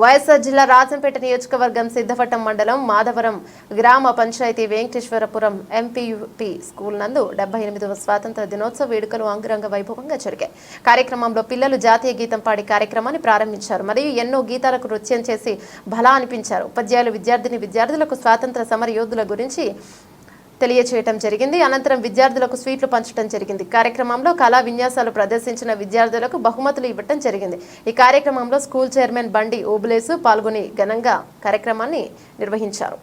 వైఎస్ఆర్ జిల్లా రాజంపేట నియోజకవర్గం సిద్ధవటం మండలం మాధవరం గ్రామ పంచాయతీ వెంకటేశ్వరపురం ఎంపీయూపీ స్కూల్ నందు 78వ స్వాతంత్ర దినోత్సవ వేడుకలు అంగరంగ వైభవంగా జరిగాయి. కార్యక్రమంలో పిల్లలు జాతీయ గీతం పాడి కార్యక్రమాన్ని ప్రారంభించారు మరియు ఎన్నో గీతాలకు నృత్యం చేసి భలా అనిపించారు. ఉపాధ్యాయులు విద్యార్థులకు స్వాతంత్ర సమర యోధుల గురించి తెలియచేయటం జరిగింది. అనంతరం విద్యార్థులకు స్వీట్లు పంచడం జరిగింది. కార్యక్రమంలో కళా విన్యాసాలు ప్రదర్శించిన విద్యార్థులకు బహుమతులు ఇవ్వటం జరిగింది. ఈ కార్యక్రమంలో స్కూల్ చైర్మన్ బండి ఓబులేసు పాల్గొని ఘనంగా కార్యక్రమాన్ని నిర్వహించారు.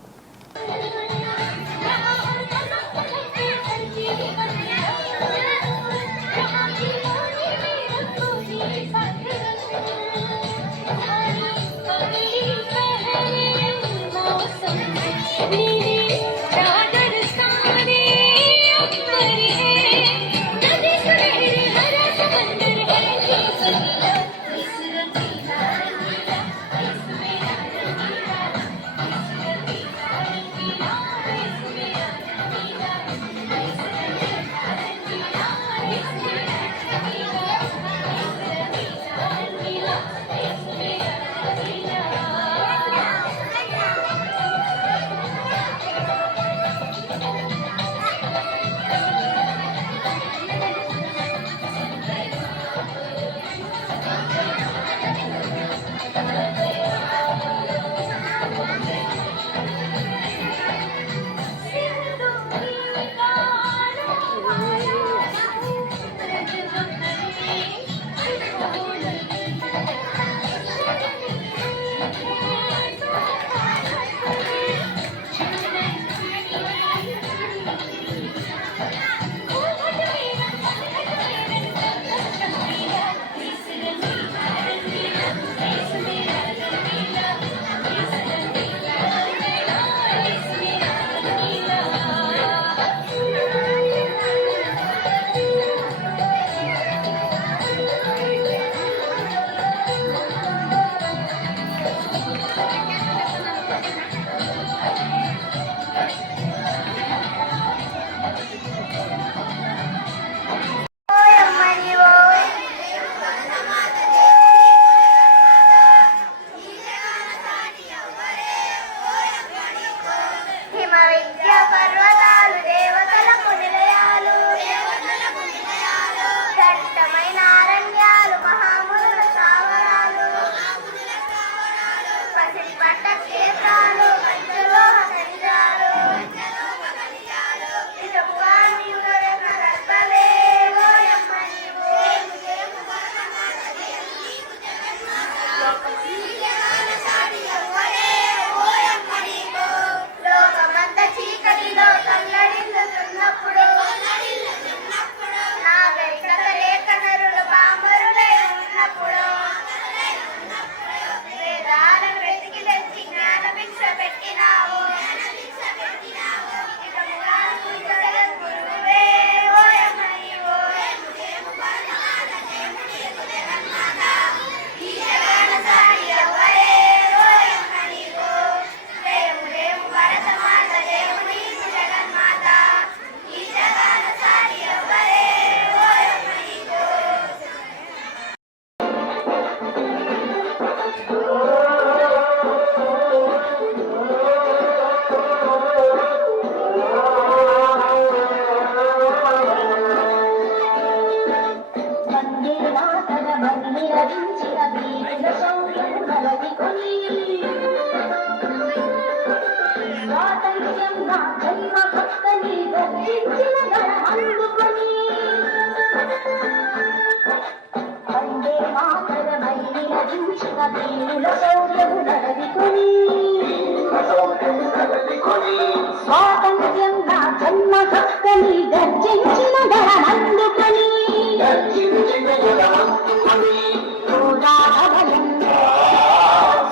స్వాతంత్ర్యంగా జన్మ హక్కని గర్జించిన గణమందుకొని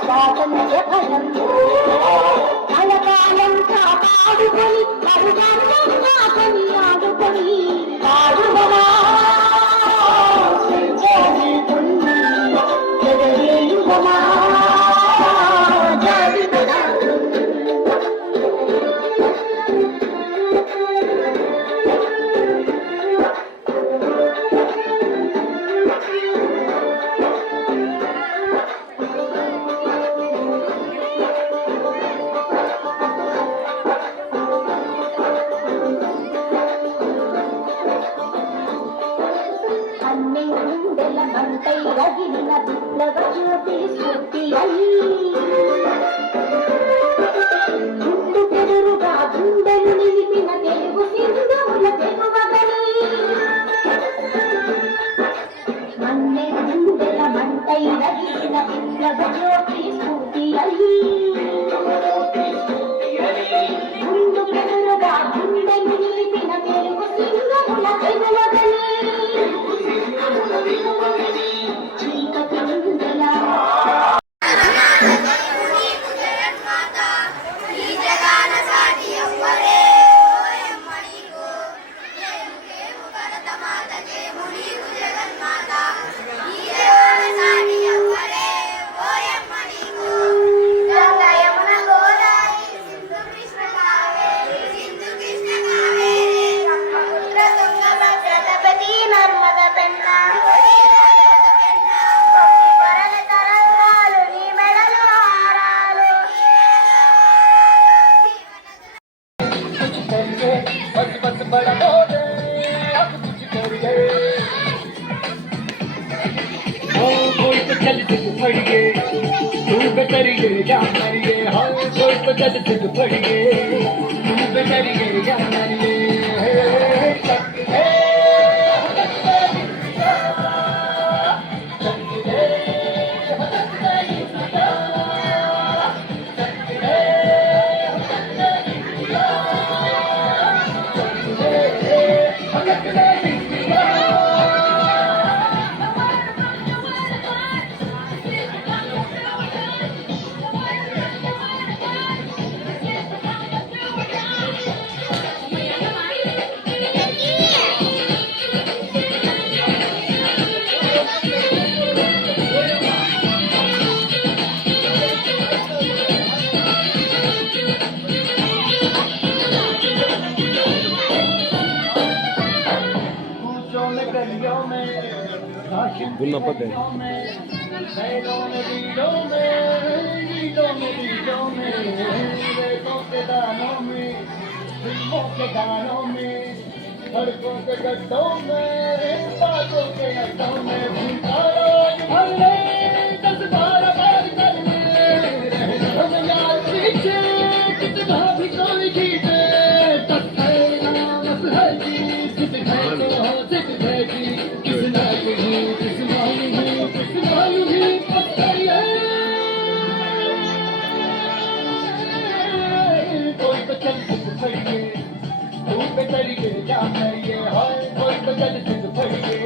స్వాతంత్ర్య భయం కలకాలం కాపాడుకొని పరుగాన్ని ఆడుకొని ఆడుమనా స్ఫూర్తి అయి గుండెకెదురుగా గుండెలు నిలిపిన తెలుగు సింధువుల తెగువగని మన్నెందుల మంటై రగిలిన విప్లవ జ్యోతి స్ఫూర్తి అయి గుండెకెదురుగా గుండెలు నిలిపిన తెలుగు సింధువుల తెగువగని చీకటి నిందెల बस बड़ा बोले अब कुछ करिए ओ कोई तो चल सिद्ध पड़िए तू बेचरिए या मरिए हाँ कोई तो चल सिद्ध पड़िए तू बेचरिए या मरिए गुन्ना पते सड़कों के गड्ढों में बातों के अड्डों में भर ले 10-12 बार कर ले यार पीछे कितना भी कोई जीते तब है नाम है जी सिद्ध है तो हो सिद्ध है जी किसना नहीं किसना ही पत्थर है कोई तो चल सिद्ध पड़िए तू बेचरिए या मरिए हाय कोई तो चल सिद्ध पड़िए